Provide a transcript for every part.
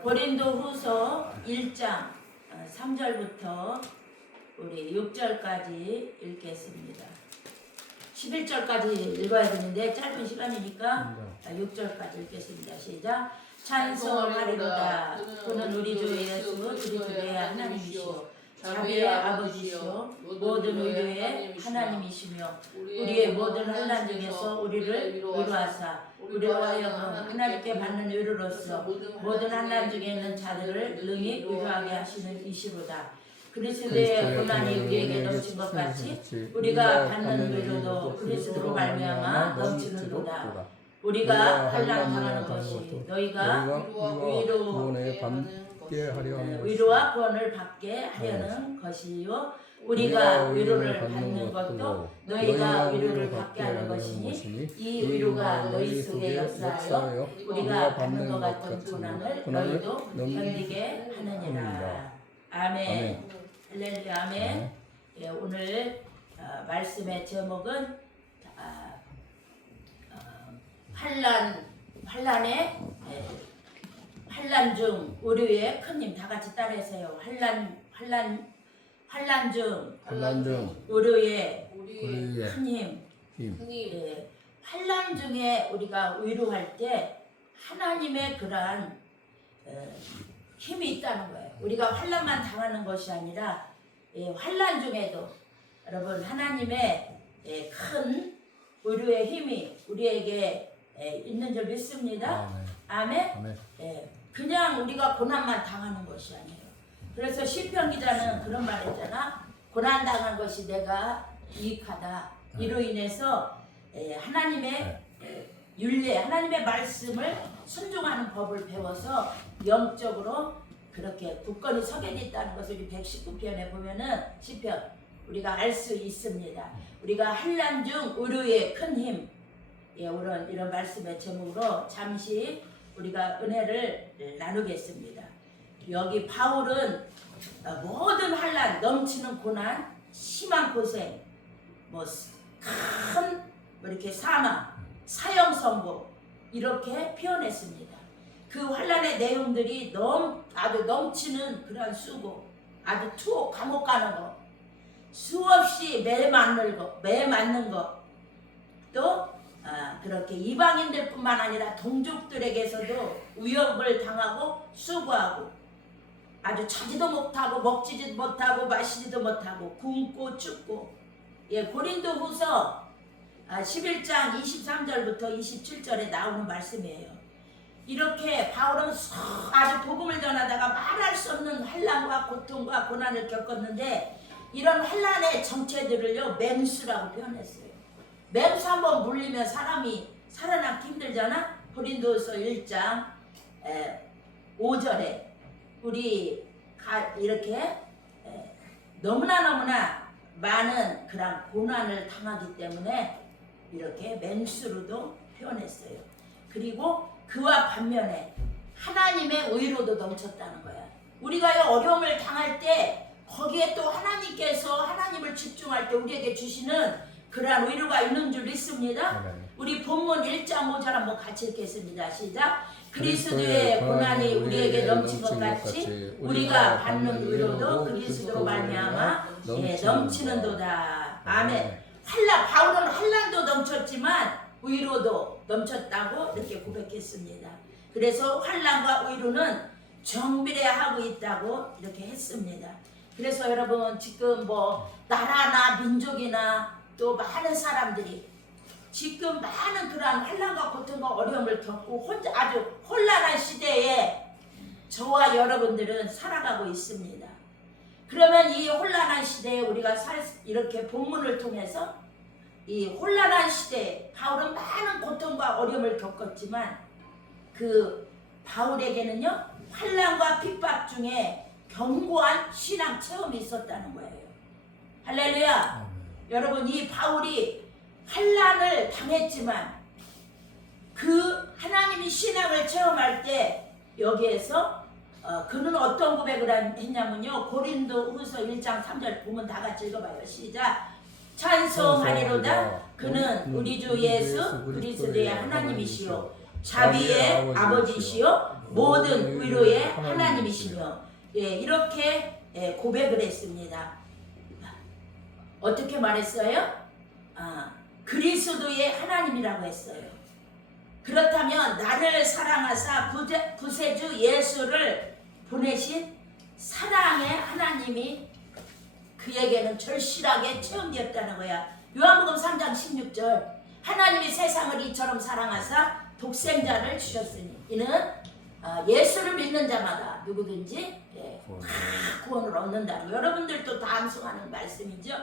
고린도후서 1장 3절부터 우리 6절까지 읽겠습니다. 11절까지 읽어야 되는데 짧은 시간이니까 6절까지 읽겠습니다. 시작. 찬송하리로다. 그는 우리 주 예수 그리스도의 하나님이시오 자비의 아버지시오 모든 의료의 하나님이시며 우리의 모든 환난 중에서 우리를 위로하사 우리로 하여금 하나님께 받는 위로로서 모든 환난 중에 있는 자들을 능히 위로하게 하시는 이시로다. 그리스도의 고난이 우리에게 넘친 것 같이 우리가 받는 위로도 그리스도로 말미암아 넘치는도다. 우리가 환난 당하는 것이 너희가 위로와 구원을 받게 하려는 것이요 우리가 위로를 받는 것도 너희가 위로를 받게 하는 것이니 이 위로가 너희 속에 역사하여 우리가 받는 것 같은 고난을 너희도 견디게 하느니라. 아멘. 할렐루야. 아멘. 예, 오늘 말씀의 제목은 환난 중 우리의 큰힘. 다 같이 따라하세요. 환난 중 우리의 큰힘. 예, 환난 중에 우리가 위로할 때 하나님의 그러한 힘이 있다는 거예요. 우리가 환난만 당하는 것이 아니라 환난 중에도 여러분 하나님의 큰 위로의 힘이 우리에게 있는 줄 믿습니다. 아멘. 그냥 우리가 고난만 당하는 것이 아니에요. 그래서 시편 기자는 그런 말 했잖아. 고난 당한 것이 내가 유익하다. 이로 인해서 하나님의 율례, 하나님의 말씀을 순종하는 법을 배워서 영적으로 그렇게 굳건히 서게 됐다는 것을 우리 119편에 보면은 시편 우리가 알 수 있습니다. 우리가 환난 중 의료의 큰 힘. 이런 말씀의 제목으로 잠시 우리가 은혜를 나누겠습니다. 여기 바울은 모든 환난, 넘치는 고난, 심한 고생, 이렇게 사망, 사형 선고 이렇게 표현했습니다. 그 환난의 내용들이 아주 넘치는 그런 수고, 아주 투옥 감옥 가는 거, 수없이 매 맞는 거, 또 그렇게 이방인들뿐만 아니라 동족들에게서도 위협을 당하고 수고하고 아주 자지도 못하고 먹지도 못하고 마시지도 못하고 굶고 춥고. 고린도후서 11장 23절부터 27절에 나오는 말씀이에요. 이렇게 바울은 아주 복음을 전하다가 말할 수 없는 환난과 고통과 고난을 겪었는데 이런 환난의 정체들을요 맹수라고 표현했어요. 맹수 한번 물리면 사람이 살아남기 힘들잖아. 고린도서 1장 5절에 우리가 이렇게 너무나 많은 그런 고난을 당하기 때문에 이렇게 맹수로도 표현했어요. 그리고 그와 반면에 하나님의 의로도 넘쳤다는 거야. 우리가 어려움을 당할 때 거기에 또 하나님께서 하나님을 집중할 때 우리에게 주시는 그러한 위로가 있는 줄 믿습니다. 우리 본문 1장 5절 한번 같이 읽겠습니다. 시작. 그리스도의 고난이 우리에게 넘친 것 같이 우리가 받는 위로도 그리스도로 말미암아 넘치는도다. 아멘. 바울은 환난도 넘쳤지만 위로도 넘쳤다고 이렇게 고백했습니다. 그래서 환난과 위로는 정비례하고 있다고 이렇게 했습니다. 그래서 여러분 지금 나라나 민족이나 또 많은 사람들이 지금 많은 그러한 환난과 고통과 어려움을 겪고 아주 혼란한 시대에 저와 여러분들은 살아가고 있습니다. 그러면 이 혼란한 시대에 우리가 이렇게 본문을 통해서 이 혼란한 시대에 바울은 많은 고통과 어려움을 겪었지만 그 바울에게는요 환난과 핍박 중에 견고한 신앙 체험이 있었다는 거예요. 할렐루야. 여러분 이 바울이 환난을 당했지만 그 하나님이 신앙을 체험할 때 여기에서 그는 어떤 고백을 했냐면요. 고린도후서 1장 3절 보면 다 같이 읽어봐요. 시작. 찬송하리로다. 그는 우리 주 예수 그리스도의 하나님이시오 자비의 아버지시오 모든 위로의 하나님이시며 이렇게 고백을 했습니다. 어떻게 말했어요? 그리스도의 하나님이라고 했어요. 그렇다면 나를 사랑하사 구세주 예수를 보내신 사랑의 하나님이 그에게는 절실하게 체험되었다는 거야. 요한복음 3장 16절 하나님이 세상을 이처럼 사랑하사 독생자를 주셨으니 이는 예수를 믿는 자마다 누구든지 구원을 얻는다. 여러분들도 다 암송하는 말씀이죠.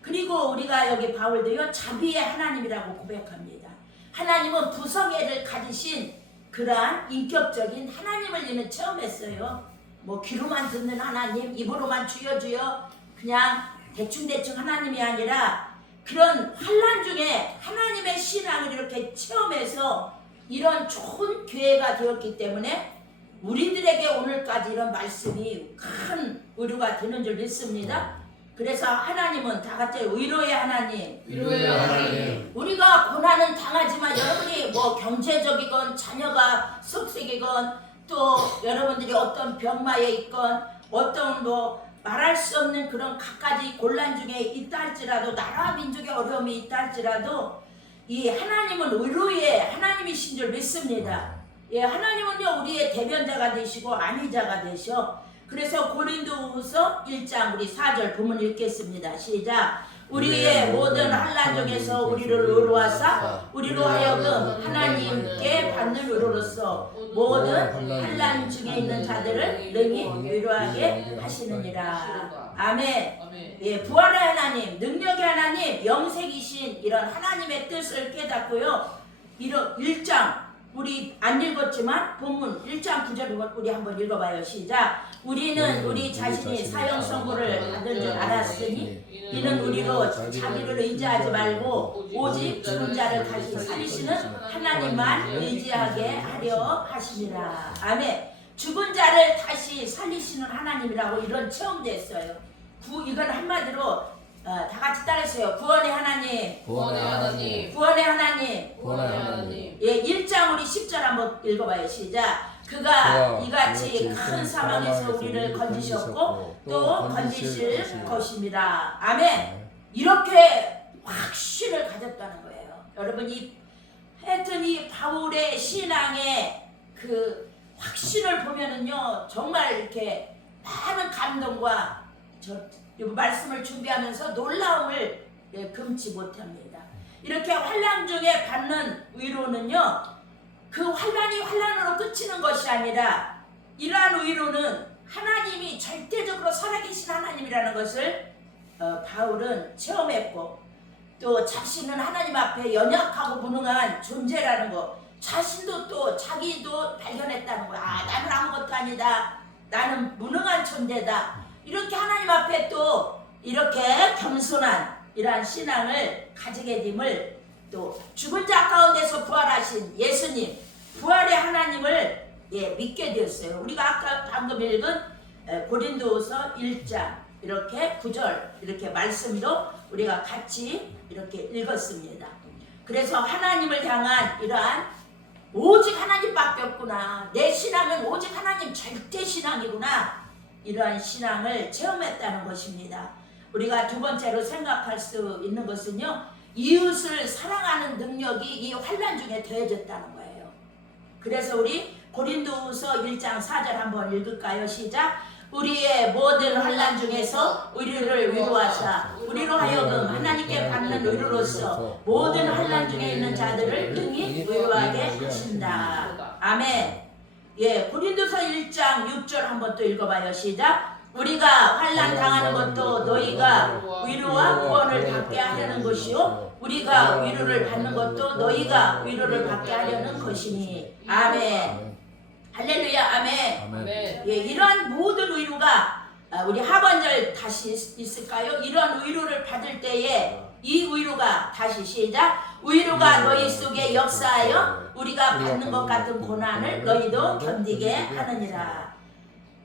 그리고 우리가 여기 바울도요 자비의 하나님이라고 고백합니다. 하나님은 부성애를 가지신 그러한 인격적인 하나님을 이는 체험했어요. 뭐 귀로만 듣는 하나님, 입으로만 주여 주여 그냥 대충대충 하나님이 아니라 그런 환난 중에 하나님의 신앙을 이렇게 체험해서 이런 좋은 기회가 되었기 때문에 우리들에게 오늘까지 이런 말씀이 큰 의료가 되는 줄 믿습니다. 그래서 하나님은 다 같이 위로의 하나님, 위로의 하나님. 우리가 고난은 당하지만 여러분이 뭐 경제적이건 자녀가 속색이건 또 여러분들이 어떤 병마에 있건 어떤 뭐 말할 수 없는 그런 갖가지 곤란 중에 있다 할지라도 나라 민족의 어려움이 있다 할지라도 이 하나님은 위로의 하나님이신 줄 믿습니다. 하나님은요 우리의 대변자가 되시고 안위자가 되셔. 그래서 고린도후서 1장 우리 4절 본문 읽겠습니다. 시작. 우리의 모든 환난 중에서 우리를 위로하사 우리로 하여금 하나님께 받는 위로로서 모든 환난 중에 있는 자들을 능히 위로하게 하시느니라. 아멘. 부활의 하나님, 능력의 하나님, 영생이신 이런 하나님의 뜻을 깨닫고요. 1장 우리 안 읽었지만 본문 1장 9절 우리 한번 읽어봐요. 시작. 우리는 우리 자신이 사형 선고를 받은 줄 알았으니 이는 우리로 자기를 의지하지 말고 오직 죽은 자를 다시 살리시는 하나님만 의지하게 하려 하시니라. 아멘. 죽은 자를 다시 살리시는 하나님이라고 이런 체험됐어요. 이건 한마디로 다 같이 따라하세요. 구원의 하나님, 구원의 하나님, 구원의 하나님. 구원의 하나님. 1장 우리 10절 한번 읽어봐요. 시작. 그가 이같이 큰 사망에서 우리를 건지셨고 또 건지실 것입니다. 아멘. 이렇게 확신을 가졌다는 거예요. 여러분이 하여튼 이 바울의 신앙의 그 확신을 보면은요 정말 이렇게 많은 감동과 이 말씀을 준비하면서 놀라움을 금치 못합니다. 이렇게 환난 중에 받는 위로는요 그 환난이 환난으로 끝이는 것이 아니라 이러한 위로는 하나님이 절대적으로 살아계신 하나님이라는 것을 바울은 체험했고 또 자신은 하나님 앞에 연약하고 무능한 존재라는 거 자신도 또 자기도 발견했다는 거야. 나는 아무것도 아니다. 나는 무능한 존재다. 이렇게 하나님 앞에 또 이렇게 겸손한 이러한 신앙을 가지게 됨을 또 죽은 자 가운데서 부활하신 예수님 부활의 하나님을 믿게 되었어요. 우리가 아까 방금 읽은 고린도후서 1장 이렇게 9절 이렇게 말씀도 우리가 같이 이렇게 읽었습니다. 그래서 하나님을 향한 이러한 오직 하나님밖에 없구나. 내 신앙은 오직 하나님 절대 신앙이구나. 이러한 신앙을 체험했다는 것입니다. 우리가 두 번째로 생각할 수 있는 것은요. 이웃을 사랑하는 능력이 이 환난 중에 더해졌다는 거예요. 그래서 우리 고린도후서 1장 4절 한번 읽을까요? 시작. 우리의 모든 환난 중에서 우리를 위로하사 우리로 하여금 하나님께 받는 위로로서 모든 환난 중에 있는 자들을 능히 위로하게 하신다. 아멘. 고린도서 1장 6절 한번 또 읽어봐요. 시작. 우리가 환난 당하는 것도 너희가 위로와 구원을 받게 하려는 것이요 우리가 위로를 받는 것도 너희가 위로를 받게 하려는 것이니. 아멘. 할렐루야. 아멘. 아멘. 이러한 모든 위로가 우리 하반절 다시 있을까요? 이런 위로를 받을 때에 이 위로가 다시 시작. 위로가 너희 속에 역사하여 우리가 받는 것 같은 고난을 너희도 견디게 하느니라.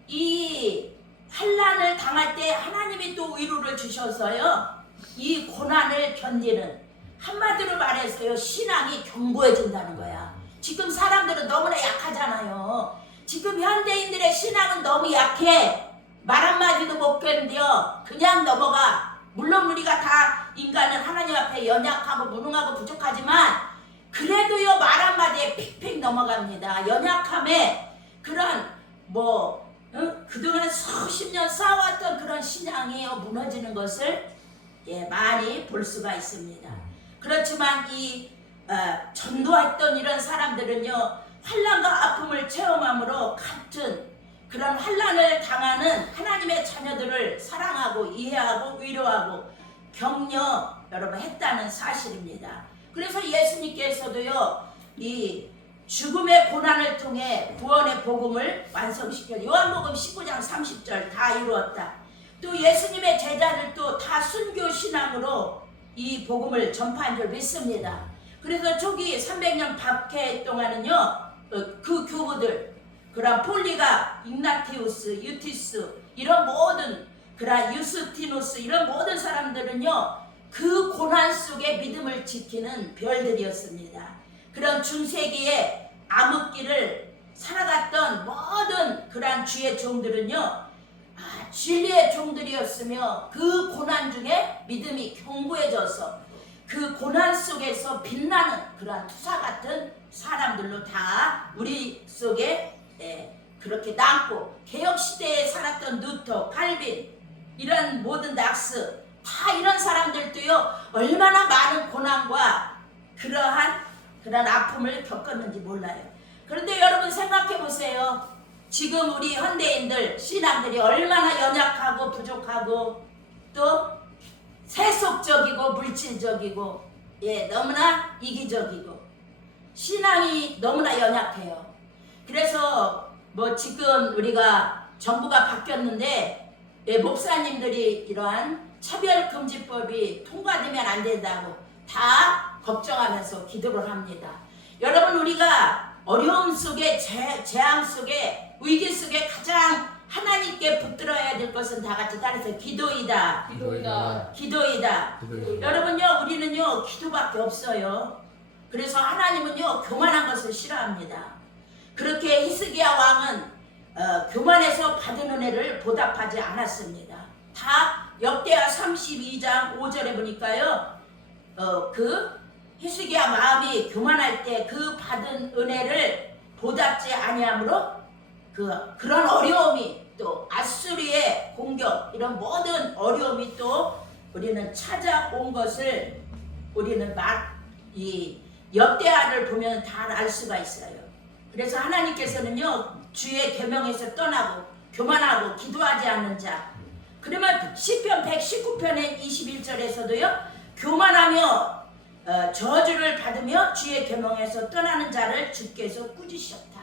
이 환난을 당할 때 하나님이 또 위로를 주셔서요. 이 고난을 견디는 한마디로 말해서요. 신앙이 견고해진다는 거야. 지금 사람들은 너무나 약하잖아요. 지금 현대인들의 신앙은 너무 약해. 말 한마디도 못 견뎌. 그냥 넘어가. 물론 우리가 다 인간은 하나님 앞에 연약하고 무능하고 부족하지만 그래도요 말 한마디에 픽픽 넘어갑니다. 연약함에 그런 그동안 수십 년 쌓아왔던 그런 신앙이 무너지는 것을 많이 볼 수가 있습니다. 그렇지만 전도했던 이런 사람들은요 환난과 아픔을 체험함으로 같은 그런 환난을 당하는 하나님의 자녀들을 사랑하고 이해하고 위로하고 격려 여러분 했다는 사실입니다. 그래서 예수님께서도요 이 죽음의 고난을 통해 구원의 복음을 완성시켜 요한복음 19장 30절 다 이루었다. 또 예수님의 제자들도 다 순교 신앙으로 이 복음을 전파한 줄 믿습니다. 그래서 초기 300년 박해 동안은요 그 교부들 그런 폴리가 igna티우스, 유티스 이런 모든 그런 유스티누스 이런 모든 사람들은요 그 고난 속에 믿음을 지키는 별들이었습니다. 그런 중세기의 암흑기를 살아갔던 모든 그런 주의 종들은요 진리의 종들이었으며 그 고난 중에 믿음이 견고해져서 그 고난 속에서 빛나는 그런 투사 같은 사람들로 다 우리 속에 그렇게 남고 개혁시대에 살았던 루터, 칼빈 이런 모든 낙스 다 이런 사람들도요 얼마나 많은 고난과 그런 아픔을 겪었는지 몰라요. 그런데 여러분 생각해 보세요. 지금 우리 현대인들 신앙들이 얼마나 연약하고 부족하고 또 세속적이고 물질적이고 너무나 이기적이고 신앙이 너무나 연약해요. 그래서 지금 우리가 정부가 바뀌었는데 목사님들이 이러한 차별금지법이 통과되면 안 된다고 다 걱정하면서 기도를 합니다. 여러분 우리가 어려움 속에 재앙 속에 위기 속에 가장 하나님께 붙들어야 될 것은 다 같이 따라서 기도이다. 기도이다. 기도이다. 여러분요 우리는요 기도밖에 없어요. 그래서 하나님은요 교만한 것을 싫어합니다. 그렇게 히스기야 왕은 교만해서 받은 은혜를 보답하지 않았습니다. 다 역대하 32장 5절에 보니까요 그 히스기야 마음이 교만할 때 그 받은 은혜를 보답지 아니함으로 그런 어려움이 또 아수리의 공격 이런 모든 어려움이 또 우리는 찾아온 것을 우리는 이 역대하를 보면 다 알 수가 있어요. 그래서 하나님께서는요 주의 계명에서 떠나고 교만하고 기도하지 않는 자 그러면 시편 119편의 21절에서도요 교만하며 저주를 받으며 주의 계명에서 떠나는 자를 주께서 꾸짖으셨다.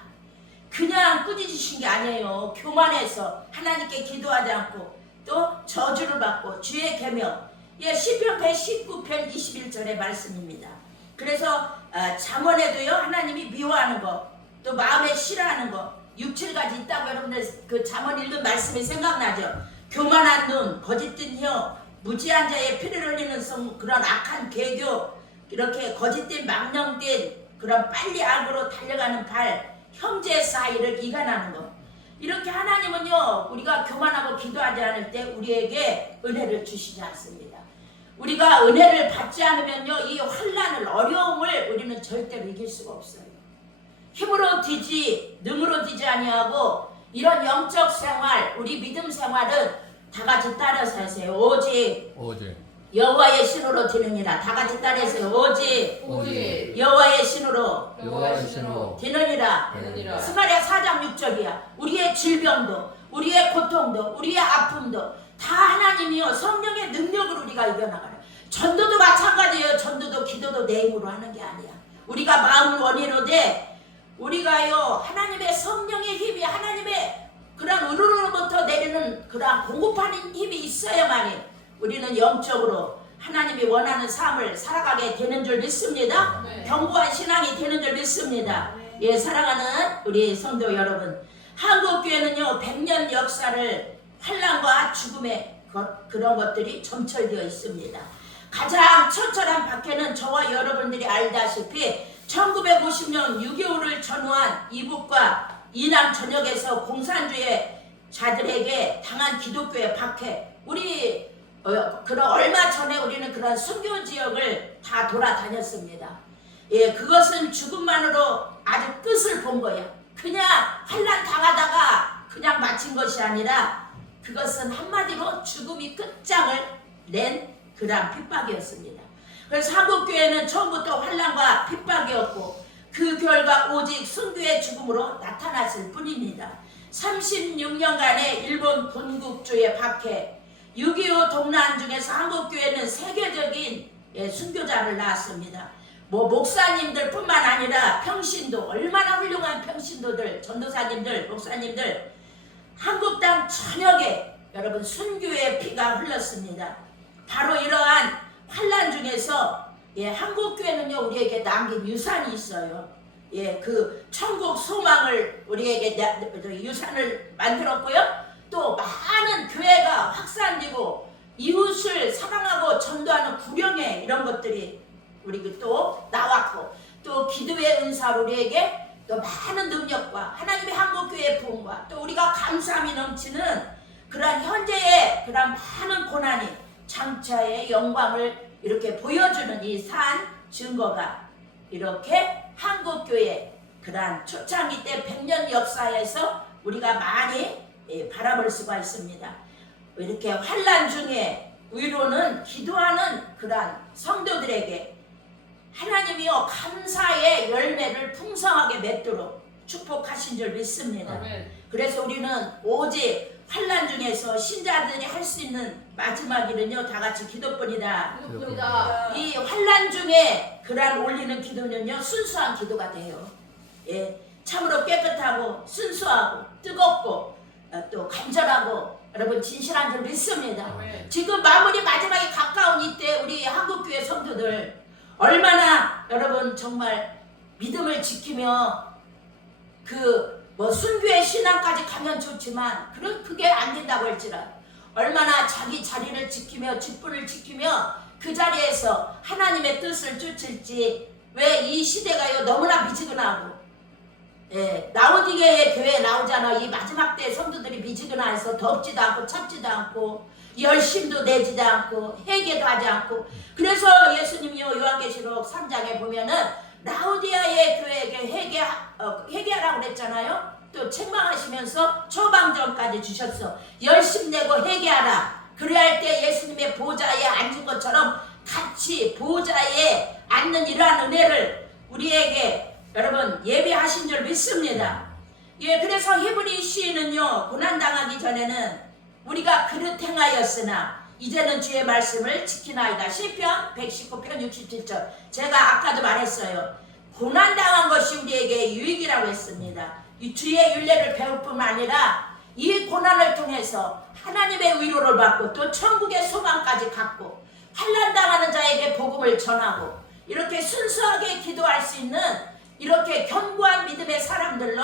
그냥 꾸짖으신 게 아니에요. 교만해서 하나님께 기도하지 않고 또 저주를 받고 주의 계명 시편 119편 21절의 말씀입니다. 그래서 잠언에도요 하나님이 미워하는 거 또 마음에 싫어하는 거 6, 7가지 있다고 여러분들 그 잠언 읽은 말씀이 생각나죠. 교만한 눈, 거짓된 혀, 무지한 자의 피를 흘리는 성 그런 악한 괴교 이렇게 거짓된 망령된 그런 빨리 악으로 달려가는 발 형제 사이를 이간하는 것 이렇게 하나님은요 우리가 교만하고 기도하지 않을 때 우리에게 은혜를 주시지 않습니다. 우리가 은혜를 받지 않으면요 이 환난을 어려움을 우리는 절대로 이길 수가 없어요. 힘으로 되지 능으로 되지 아니하고 이런 영적 생활 우리 믿음 생활은 다 같이 따라서 하세요. 오직 여호와의 신으로 되느니라. 다 같이 따라해서요. 오직 여호와의 신으로 되느니라. 스가랴 4장 6절이야. 우리의 질병도 우리의 고통도 우리의 아픔도 다 하나님이요 성령의 능력으로 우리가 이겨나가라. 전도도 마찬가지예요. 전도도 기도도 내 힘으로 하는 게 아니야. 우리가 마음을 원이로되 우리가요 하나님의 성령의 힘이 하나님의 그런 우르르로부터 내리는 그런 공급하는 힘이 있어야만이 우리는 영적으로 하나님이 원하는 삶을 살아가게 되는 줄 믿습니다. 견고한 신앙이 되는 줄 믿습니다. 사랑하는 우리 성도 여러분, 한국교회는요 100년 역사를 환난과 죽음의 그런 것들이 점철되어 있습니다. 가장 처절한 박해는 저와 여러분들이 알다시피 1950년 6.25를 전후한 이북과 이남 전역에서 공산주의 자들에게 당한 기독교의 박해. 우리 그런 얼마 전에 우리는 그런 순교 지역을 다 돌아다녔습니다. 예, 그것은 죽음만으로 아주 끝을 본 거야. 그냥 환난 당하다가 그냥 마친 것이 아니라 그것은 한마디로 죽음이 끝장을 낸 그러한 핍박이었습니다. 그래서 한국교회는 처음부터 환난과 핍박이었고 그 결과 오직 순교의 죽음으로 나타났을 뿐입니다. 36년간의 일본 군국주의 박해, 6.25 동란 중에서 한국교회는 세계적인 순교자를 낳았습니다. 목사님들 뿐만 아니라 평신도, 얼마나 훌륭한 평신도들, 전도사님들, 목사님들, 한국 땅 전역에 여러분 순교의 피가 흘렀습니다. 바로 이러한 환난 중에서 한국교회는요 우리에게 남긴 유산이 있어요. 그 천국 소망을 우리에게 유산을 만들었고요. 또 많은 교회가 확산되고 이웃을 사랑하고 전도하는 구령회 이런 것들이 우리 또 나왔고, 또 기도의 은사로 우리에게 또 많은 능력과 하나님의 한국교회의 부흥과 또 우리가 감사함이 넘치는 그러한 현재의 그러한 많은 고난이 장차의 영광을 이렇게 보여주는 이 산 증거가 이렇게 한국교회 그러한 초창기 때 100년 역사에서 우리가 많이 바라볼 수가 있습니다. 이렇게 환난 중에 위로는 기도하는 그러한 성도들에게 하나님이요 감사의 열매를 풍성하게 맺도록 축복하신 줄 믿습니다. 아멘. 그래서 우리는 오직 환난 중에서 신자들이 할 수 있는 마지막 일은요 다 같이 기도뿐이다. 기도뿐이다. 이 환난 중에 그러한 올리는 기도는요 순수한 기도가 돼요. 참으로 깨끗하고 순수하고 뜨겁고 또 간절하고 여러분 진실한 줄 믿습니다. 아멘. 지금 마무리 마지막에 가까운 이때 우리 한국교회 성도들 얼마나 여러분 정말 믿음을 지키며 순교의 신앙까지 가면 좋지만 그게 안 된다고 할지라 얼마나 자기 자리를 지키며 직분을 지키며 그 자리에서 하나님의 뜻을 쫓을지. 왜 이 시대가요 너무나 미지근하고 라오디게의 교회에 나오잖아. 이 마지막 때 성도들이 미지근해서 덥지도 않고 찹지도 않고 열심도 내지도 않고 회개도 하지 않고. 그래서 예수님이요 요한계시록 3장에 보면은 라오디아의 교회에게 회개하라고 그랬잖아요. 또 책망하시면서 처방전까지 주셨어. 열심 내고 회개하라. 그래야 할 때 예수님의 보좌에 앉은 것처럼 같이 보좌에 앉는 이러한 은혜를 우리에게 여러분 예비하신 줄 믿습니다. 그래서 히브리 시인은요 고난당하기 전에는 우리가 그릇 행하였으나 이제는 주의 말씀을 지키나이다. 시편 119편 67절. 제가 아까도 말했어요. 고난당한 것이 우리에게 유익이라고 했습니다. 이 주의 윤례를 배울 뿐만 아니라 이 고난을 통해서 하나님의 위로를 받고 또 천국의 소망까지 갖고 환난당하는 자에게 복음을 전하고 이렇게 순수하게 기도할 수 있는 이렇게 견고한 믿음의 사람들로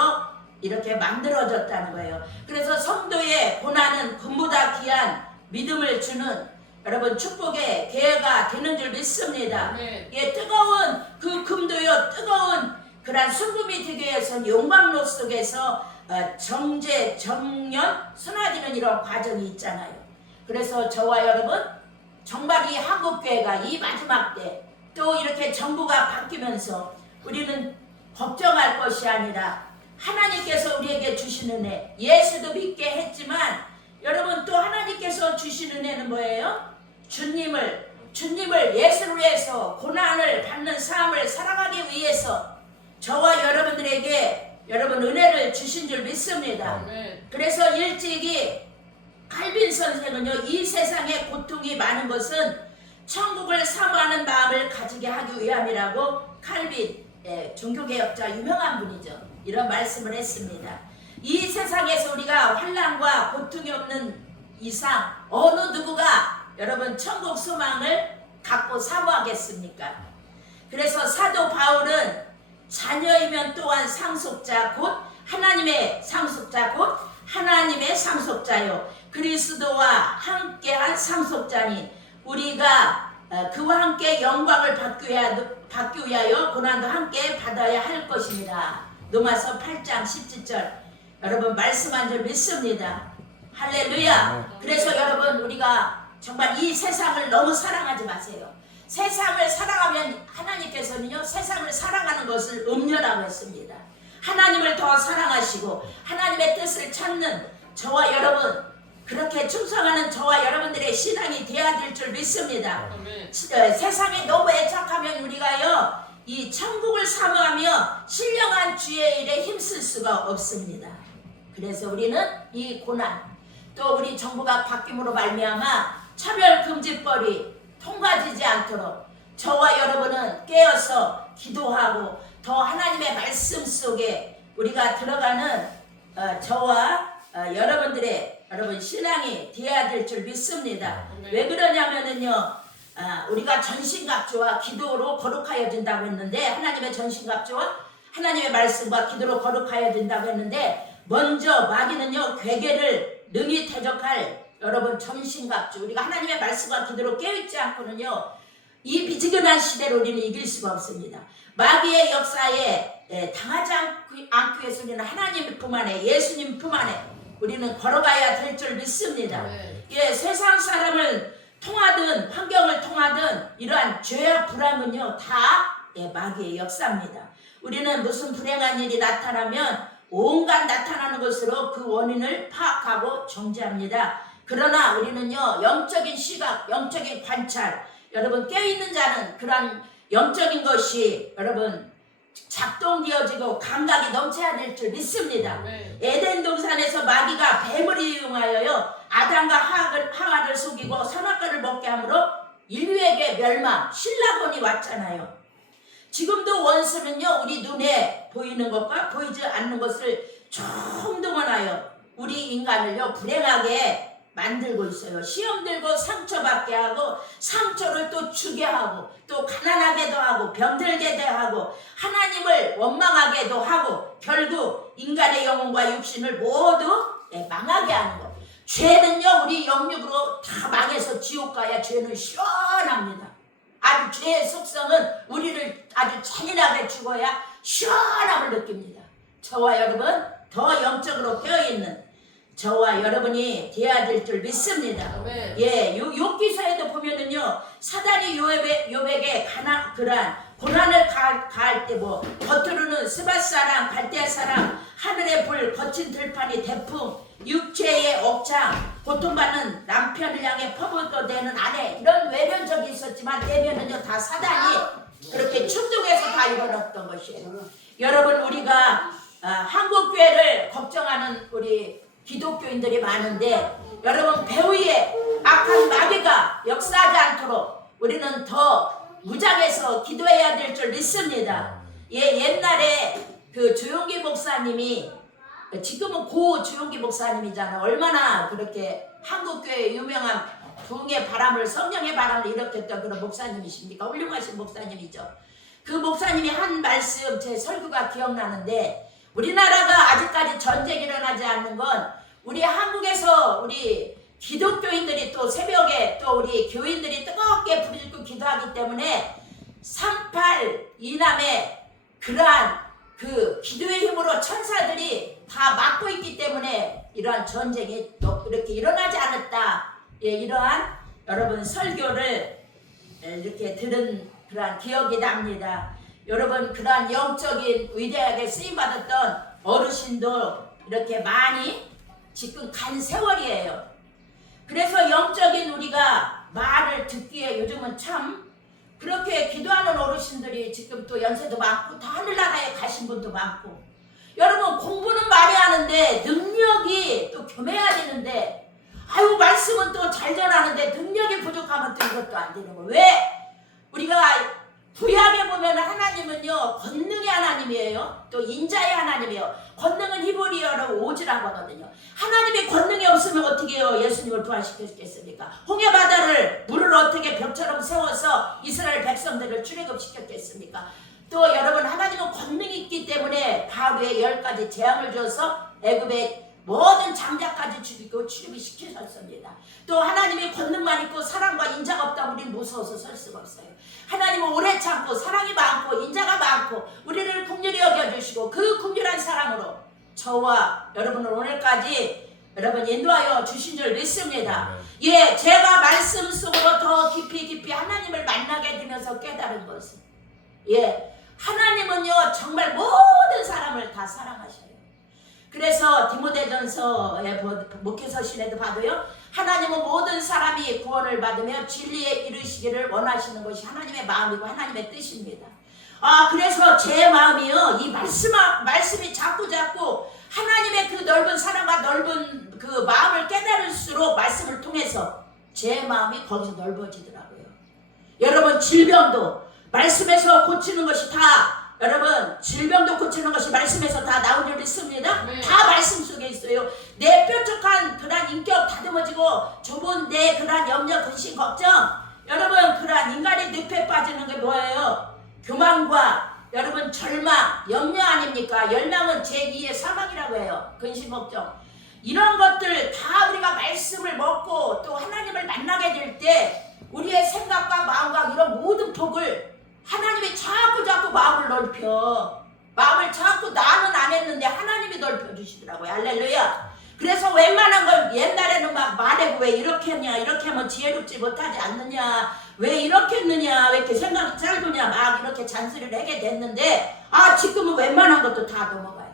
이렇게 만들어졌다는 거예요. 그래서 성도의 고난은 금보다 귀한 믿음을 주는 여러분 축복의 기회가 되는 줄 믿습니다. 뜨거운 그 금도요 뜨거운 그런 순금이 되기 위해서는 용광로 속에서 정제, 정년, 순화되는 이런 과정이 있잖아요. 그래서 저와 여러분 정말 이 한국교회가 이 마지막 때 또 이렇게 정부가 바뀌면서 우리는 걱정할 것이 아니라 하나님께서 우리에게 주시는 은혜, 예수도 믿게 했지만 여러분 또 하나님께서 주시는 은혜는 뭐예요? 주님을 예수를 위해서 고난을 받는 삶을 살아가기 위해서 저와 여러분들에게 여러분 은혜를 주신 줄 믿습니다. 아멘. 그래서 일찍이 칼빈 선생은요 이 세상에 고통이 많은 것은 천국을 사모하는 마음을 가지게 하기 위함이라고 칼빈 종교개혁자 유명한 분이죠. 이런 말씀을 했습니다. 이 세상에서 우리가 환난과 고통이 없는 이상 어느 누구가 여러분 천국 소망을 갖고 사모하겠습니까? 그래서 사도 바울은 자녀이면 또한 상속자 곧 하나님의 상속자 곧 하나님의 상속자요 그리스도와 함께한 상속자니 우리가 그와 함께 영광을 받기 위하여 고난도 함께 받아야 할 것입니다. 로마서 8장 17절 여러분 말씀한 줄 믿습니다. 할렐루야. 그래서 여러분 우리가 정말 이 세상을 너무 사랑하지 마세요. 세상을 사랑하면 하나님께서는요 세상을 사랑하는 것을 음료라고 했습니다. 하나님을 더 사랑하시고 하나님의 뜻을 찾는 저와 여러분 그렇게 충성하는 저와 여러분들의 신앙이 되어야 될 줄 믿습니다. 세상에 너무 애착하면 우리가요 이 천국을 사모하며 신령한 주의 일에 힘쓸 수가 없습니다. 그래서 우리는 이 고난 또 우리 정부가 바뀜으로 말미암아 차별금지법이 통과되지 않도록 저와 여러분은 깨어서 기도하고 더 하나님의 말씀 속에 우리가 들어가는 저와 여러분들의 여러분 신앙이 되어야 될 줄 믿습니다. 왜 그러냐면은요 우리가 전신갑주와 기도로 거룩하여 진다고 했는데 하나님의 전신갑주와 하나님의 말씀과 기도로 거룩하여 진다고 했는데 먼저 마귀는요 괴계를 능히 대적할 여러분 전신갑주 우리가 하나님의 말씀과 기도로 깨어있지 않고는요 이 비지근한 시대로 우리는 이길 수가 없습니다. 마귀의 역사에 당하지 않기 위해서 우리는 하나님 품 안에 예수님 품 안에 우리는 걸어가야 될 줄 믿습니다. 예, 세상 사람을 통하든 환경을 통하든 이러한 죄와 불안은요 다 마귀의 역사입니다. 우리는 무슨 불행한 일이 나타나면 온갖 나타나는 것으로 그 원인을 파악하고 정죄합니다. 그러나 우리는요 영적인 시각, 영적인 관찰 여러분 깨어있는 자는 그런 영적인 것이 여러분 작동되어지고 감각이 넘쳐야 될 줄 믿습니다. 에덴 동산에서 마귀가 뱀을 이용하여요 아담과 하와를 속이고 선악과를 먹게 함으로 인류에게 멸망 신라곤이 왔잖아요. 지금도 원수는요 우리 눈에 보이는 것과 보이지 않는 것을 총동원하여 우리 인간을요 불행하게 만들고 있어요. 시험 들고 상처받게 하고 상처를 또 주게 하고 또 가난하게도 하고 병들게도 하고 하나님을 원망하게도 하고 결국 인간의 영혼과 육신을 모두 망하게 하는 것. 죄는요 우리 영육으로 다 망해서 지옥 가야 죄는 시원합니다. 아주 죄의 속성은 우리를 아주 잔인하게 죽어야 시원함을 느낍니다. 저와 여러분 더 영적으로 깨어있는 저와 여러분이 되어야 될 줄 믿습니다. 예, 욥기서에도 보면은요 사단이 욥에게 그러한 고난을 가할 때 뭐 겉으로는 스밧 사람, 갈대아 사람, 하늘의 불, 거친 들판이 태풍, 육체의 옥장, 고통받는 남편을 향해 퍼붓어대는 아내 이런 외면적이 있었지만 내면은요 다 사단이 그렇게 충동해서 다 일어났던 것이에요. 여러분 우리가 한국교회를 걱정하는 우리 기독교인들이 많은데 여러분 배후에 악한 마귀가 역사하지 않도록 우리는 더 무장해서 기도해야 될 줄 믿습니다. 예, 옛날에 그 조용기 목사님이 지금은 고 조용기 목사님이잖아요. 얼마나 그렇게 한국교회 유명한 부흥의 바람을 성령의 바람을 일으켰던 그런 목사님이십니까? 훌륭하신 목사님이죠. 그 목사님이 한 말씀 제 설교가 기억나는데 우리나라가 아직까지 전쟁이 일어나지 않는 건 우리 한국에서 우리 기독교인들이 또 새벽에 또 우리 교인들이 뜨겁게 부르짖고 기도하기 때문에 3.8 이남의 그러한 그 기도의 힘으로 천사들이 다 막고 있기 때문에 이러한 전쟁이 또 이렇게 일어나지 않았다. 예, 이러한 여러분 설교를 이렇게 들은 그러한 기억이 납니다. 여러분 그러한 영적인 위대하게 쓰임받았던 어르신도 이렇게 많이 지금 간 세월이에요. 그래서 영적인 우리가 말을 듣기에 요즘은 참 그렇게 기도하는 어르신들이 지금 또 연세도 많고 또 하늘나라에 가신 분도 많고 여러분 공부는 많이 하는데 능력이 또 겸해야 되는데 아유 말씀은 또 잘 전하는데 능력이 부족하면 또 이것도 안 되는 거예요. 왜? 우리가 구약에 보면 하나님은요 권능의 하나님이에요. 또 인자의 하나님이에요. 권능은 히브리어로 오즈라고 하거든요. 하나님의 권능이 없으면 어떻게 해요? 예수님을 부활시켰겠습니까? 홍해바다를 물을 어떻게 벽처럼 세워서 이스라엘 백성들을 출애굽시켰겠습니까? 또 여러분 하나님은 권능이 있기 때문에 바로의 10가지 재앙을 줘서 애굽의 모든 장자까지 죽이고 출입이 시키셨습니다. 또 하나님이 권능만 있고 사랑과 인자가 없다면 우리는 무서워서 설 수가 없어요. 하나님은 오래 참고 사랑이 많고 인자가 많고 우리를 긍휼히 여겨주시고 그 긍휼한 사랑으로 저와 여러분을 오늘까지 여러분 인도하여 주신 줄 믿습니다. 예, 제가 말씀 속으로 더 깊이 하나님을 만나게 되면서 깨달은 것은 예, 하나님은요 정말 모든 사람을 다 사랑하셔요. 그래서 디모데전서의 목회서신에도 봐도요 하나님은 모든 사람이 구원을 받으며 진리에 이르시기를 원하시는 것이 하나님의 마음이고 하나님의 뜻입니다. 그래서 제 마음이요 이 말씀이 자꾸 하나님의 그 넓은 사랑과 넓은 그 마음을 깨달을수록 말씀을 통해서 제 마음이 거기서 넓어지더라고요. 여러분 질병도 말씀에서 고치는 것이 다 여러분 질병도 고치는 것이 말씀에서 다 나온 줄 믿습니다. 다 말씀 속에 있어요. 내 뾰족한 그런 인격 다듬어지고 좁은 내 그런 염려 근심 걱정 여러분 그런 인간의 늪에 빠지는 게 뭐예요? 교만과 여러분 절망 염려 아닙니까? 열망은 제2의 사망이라고 해요. 근심 걱정 이런 것들 다 우리가 말씀을 먹고 또 하나님을 만나게 될 때 우리의 생각과 마음과 이런 모든 폭을 하나님이 자꾸 마음을 넓혀 마음을 자꾸 나는 안 했는데 하나님이 넓혀주시더라고요. 할렐루야. 그래서 웬만한 걸 옛날에는 막 말해고 왜 이렇게 했냐 이렇게 하면 지혜롭지 못하지 않느냐 왜 이렇게 했느냐 왜 이렇게 생각이 짧으냐 막 이렇게 잔소리를 하게 됐는데 지금은 웬만한 것도 다 넘어가요.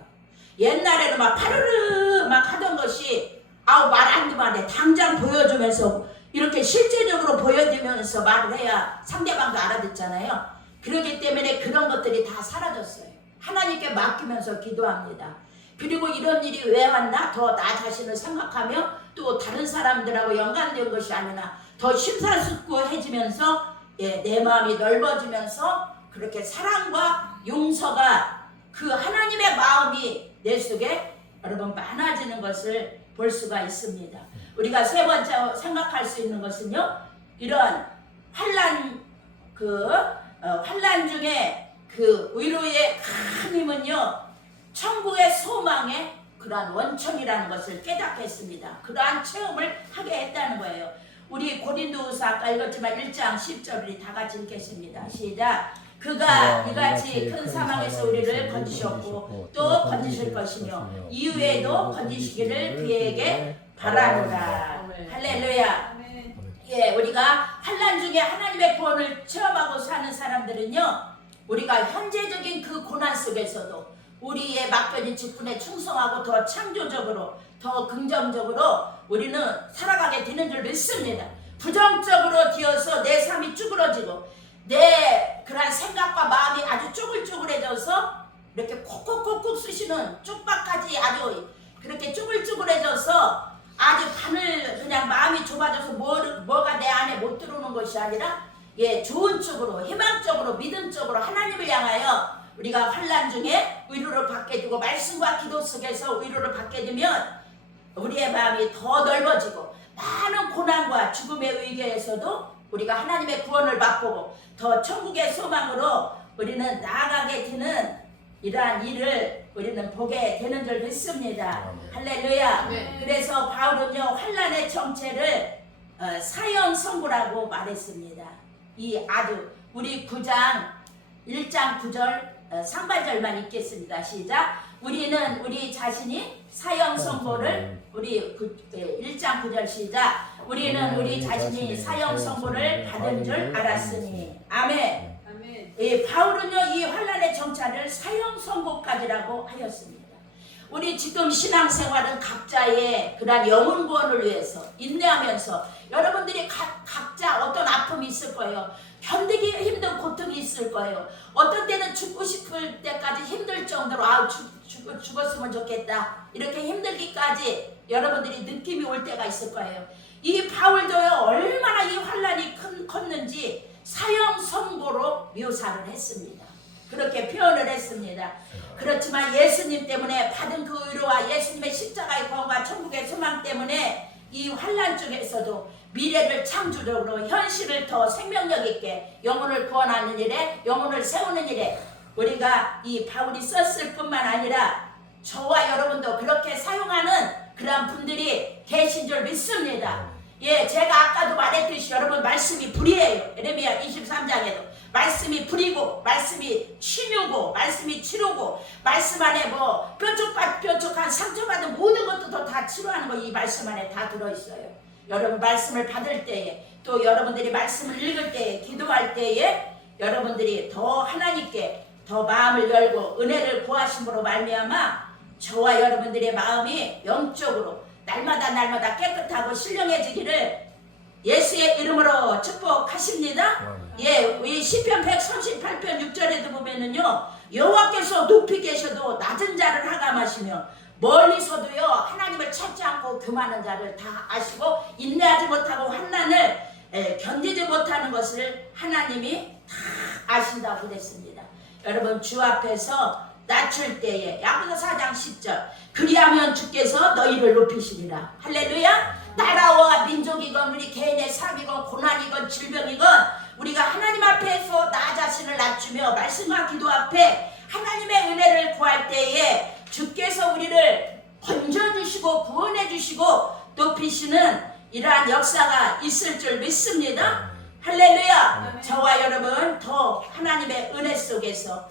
옛날에는 막 파르르 막 하던 것이 말 안 그만해 당장 보여주면서 이렇게 실제적으로 보여주면서 말을 해야 상대방도 알아듣잖아요. 그렇기 때문에 그런 것들이 다 사라졌어요. 하나님께 맡기면서 기도합니다. 그리고 이런 일이 왜 왔나 더 나 자신을 생각하며 또 다른 사람들하고 연관된 것이 아니라 더 심사숙고해지면서 내 마음이 넓어지면서 그렇게 사랑과 용서가 그 하나님의 마음이 내 속에 여러분 많아지는 것을 볼 수가 있습니다. 우리가 세 번째 생각할 수 있는 것은요 이런 환난 환난 중에 그 위로의 큰 힘은요 천국의 소망의 그러한 원천이라는 것을 깨닫게 했습니다. 그러한 체험을 하게 했다는 거예요. 우리 고린도후서 아까 읽었지만 1장 10절을 다 같이 읽겠습니다. 시작. 그가 이같이 큰 사망에서 우리를 건지셨고 또 건지실 것이며 이후에도 건지시기를 그에게 바라노라. 할렐루야. 예, 우리가 환난 중에 하나님의 구원을 체험하고 사는 사람들은요 우리가 현재적인 그 고난 속에서도 우리의 맡겨진 직분에 충성하고 더 창조적으로 더 긍정적으로 우리는 살아가게 되는 줄 믿습니다. 부정적으로 되어서 내 삶이 쭈그러지고 내 그런 생각과 마음이 아주 쪼글쪼글해져서 이렇게 콕콕콕콕 쑤시는 쪽박까지 아주 그렇게 쭈글쭈글해져서 아주 바늘 그냥 마음이 좁아져서 뭐가 내 안에 못 들어오는 것이 아니라 좋은 쪽으로 희망적으로 믿음적으로 하나님을 향하여 우리가 환난 중에 위로를 받게 되고 말씀과 기도 속에서 위로를 받게 되면 우리의 마음이 더 넓어지고 많은 고난과 죽음의 위기에서도 우리가 하나님의 구원을 맛보고 더 천국의 소망으로 우리는 나아가게 되는 이러한 일을 우리는 보게 되는 줄 믿습니다. 할렐루야. 그래서 바울은요 환난의 정체를 사형 선고라고 말했습니다. 이 아주 우리 9장 1장 9절 상반절만 읽겠습니다. 시작. 우리는 우리 자신이 사형 선고를 우리 1장 9절 시작. 우리는 우리 자신이 사형 선고를 받은 줄 알았으니. 아멘. 바울은요 이 환난의 정체를 사형 선고까지라고 하였습니다. 우리 지금 신앙생활은 각자의 그러한 영혼 구원을 위해서 인내하면서 여러분들이 각자 어떤 아픔이 있을 거예요. 견디기 힘든 고통이 있을 거예요. 어떤 때는 죽고 싶을 때까지 힘들 정도로 죽었으면 좋겠다 이렇게 힘들기까지 여러분들이 느낌이 올 때가 있을 거예요. 이 바울도요 얼마나 이 환난이 컸는지 사형 선고로 묘사를 했습니다. 그렇게 표현을 했습니다. 그렇지만 예수님 때문에 받은 그 위로와 예수님의 십자가의 구원과 천국의 소망 때문에 이 환난 중에서도 미래를 창조적으로 현실을 더 생명력 있게 영혼을 구원하는 일에 영혼을 세우는 일에 우리가 이 바울이 썼을 뿐만 아니라 저와 여러분도 그렇게 사용하는 그런 분들이 계신 줄 믿습니다. 예, 제가 아까도 말했듯이 여러분 말씀이 불이에요. 예레미야 23장에도 말씀이 불이고 말씀이 치유고 말씀이 치료고 말씀 안에 뭐 뾰족한 상처받은 모든 것도 다 치료하는 거 이 말씀 안에 다 들어있어요. 여러분 말씀을 받을 때에 또 여러분들이 말씀을 읽을 때에 기도할 때에 여러분들이 더 하나님께 더 마음을 열고 은혜를 구하심으로 말미암아 저와 여러분들의 마음이 영적으로 날마다 깨끗하고 신령해지기를 예수의 이름으로 축복하십니다. 예, 우리 시편 138편 6절에도 보면은요, 여호와께서 높이 계셔도 낮은 자를 하감하시며 멀리서도요 하나님을 찾지 않고 교만한 자를 다 아시고 인내하지 못하고 환난을 견디지 못하는 것을 하나님이 다 아신다고 그랬습니다. 여러분 주 앞에서 낮출 때에 야고보서 4장 10절 그리하면 주께서 너희를 높이시리라. 할렐루야. 나라와 민족이건 우리 개인의 삶이건 고난이건 질병이건 우리가 하나님 앞에서 나 자신을 낮추며 말씀과 기도 앞에 하나님의 은혜를 구할 때에 주께서 우리를 건져주시고 구원해주시고 높이시는 이러한 역사가 있을 줄 믿습니다. 할렐루야. 저와 여러분 더 하나님의 은혜 속에서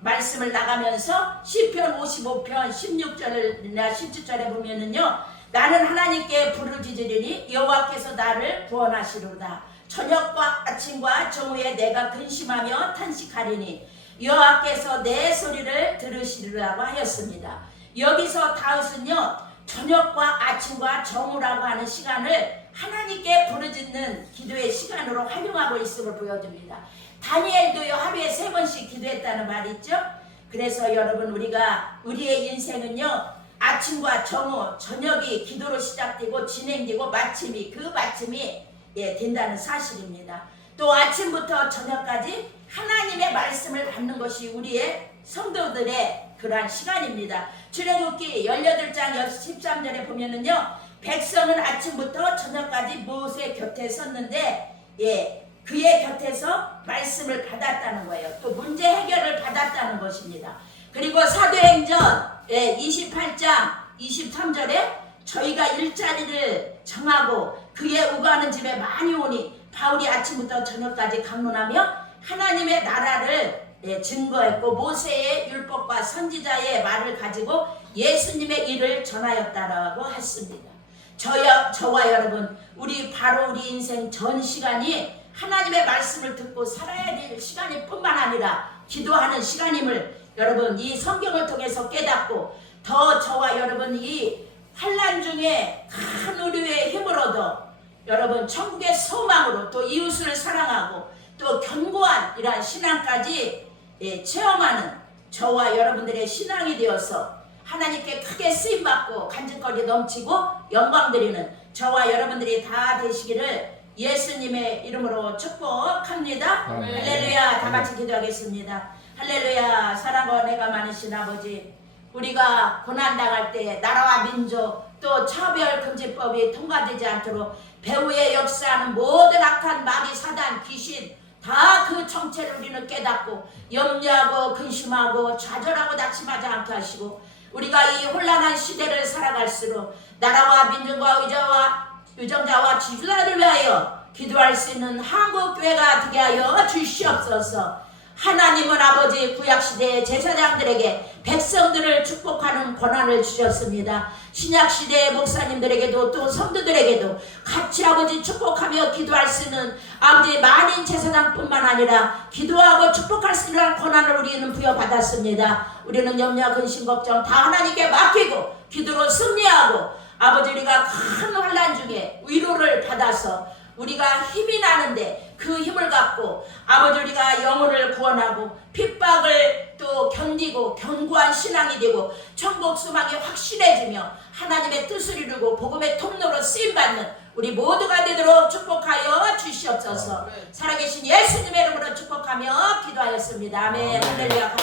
말씀을 나가면서 시편 55편 16절이나 17절에 보면은요, 나는 하나님께 부르짖으리니 여호와께서 나를 구원하시리로다. 저녁과 아침과 정오에 내가 근심하며 탄식하리니 여호와께서 내 소리를 들으시리라고 하였습니다. 여기서 다윗은요, 저녁과 아침과 정오라고 하는 시간을 하나님께 부르짖는 기도의 시간으로 활용하고 있음을 보여줍니다. 다니엘도요 하루에 3번씩 기도했다는 말이 있죠. 그래서 여러분 우리의 인생은요 아침과 정오 저녁이 기도로 시작되고 진행되고 마침이 된다는 사실입니다. 또 아침부터 저녁까지 하나님의 말씀을 받는 것이 우리의 성도들의 그러한 시간입니다. 출애굽기 18장 13절에 보면은요, 백성은 아침부터 저녁까지 모세 곁에 섰는데 그의 곁에서 말씀을 받았다는 거예요. 또 문제 해결을 받았다는 것입니다. 그리고 사도행전 28장 23절에 저희가 일자리를 정하고 그의 우거하는 집에 많이 오니 바울이 아침부터 저녁까지 강론하며 하나님의 나라를 증거했고 모세의 율법과 선지자의 말을 가지고 예수님의 일을 전하였다라고 했습니다. 저와 여러분 우리 인생 전 시간이 하나님의 말씀을 듣고 살아야 될 시간일 뿐만 아니라 기도하는 시간임을 여러분 이 성경을 통해서 깨닫고 더 저와 여러분 이 환난 중에 큰 의류의 힘으로도 여러분 천국의 소망으로 또 이웃을 사랑하고 또 견고한 이러한 신앙까지 체험하는 저와 여러분들의 신앙이 되어서 하나님께 크게 쓰임받고 간증거리 넘치고 영광 드리는 저와 여러분들이 다 되시기를 예수님의 이름으로 축복합니다. 할렐루야. 다 같이 기도하겠습니다. 할렐루야. 사랑과 은혜가 많으신 아버지, 우리가 고난당할 때 나라와 민족 또 차별금지법이 통과되지 않도록 배후에 역사하는 모든 악한 마귀 사단 귀신 다 그 정체를 우리는 깨닫고 염려하고 근심하고 좌절하고 낙심하지 않게 하시고 우리가 이 혼란한 시대를 살아갈수록 나라와 민족과 유정자와 지주자를 위하여 기도할 수 있는 한국교회가 되게 하여 주시옵소서. 하나님은 아버지 구약시대의 제사장들에게 백성들을 축복하는 권한을 주셨습니다. 신약시대의 목사님들에게도 또 성도들에게도 같이 아버지 축복하며 기도할 수 있는 아버지 만인 제사장뿐만 아니라 기도하고 축복할 수 있는 권한을 우리는 부여받았습니다. 우리는 염려 근심 걱정 다 하나님께 맡기고 기도로 승리하고 아버지 우리가 큰 환난 중에 위로를 받아서 우리가 힘이 나는데 그 힘을 갖고 아버지 우리가 영혼을 구원하고 핍박을 또 견디고 견고한 신앙이 되고 천국 소망이 확실해지며 하나님의 뜻을 이루고 복음의 통로로 쓰임받는 우리 모두가 되도록 축복하여 주시옵소서. 살아계신 예수님의 이름으로 축복하며 기도하였습니다. 아멘. 할렐루야.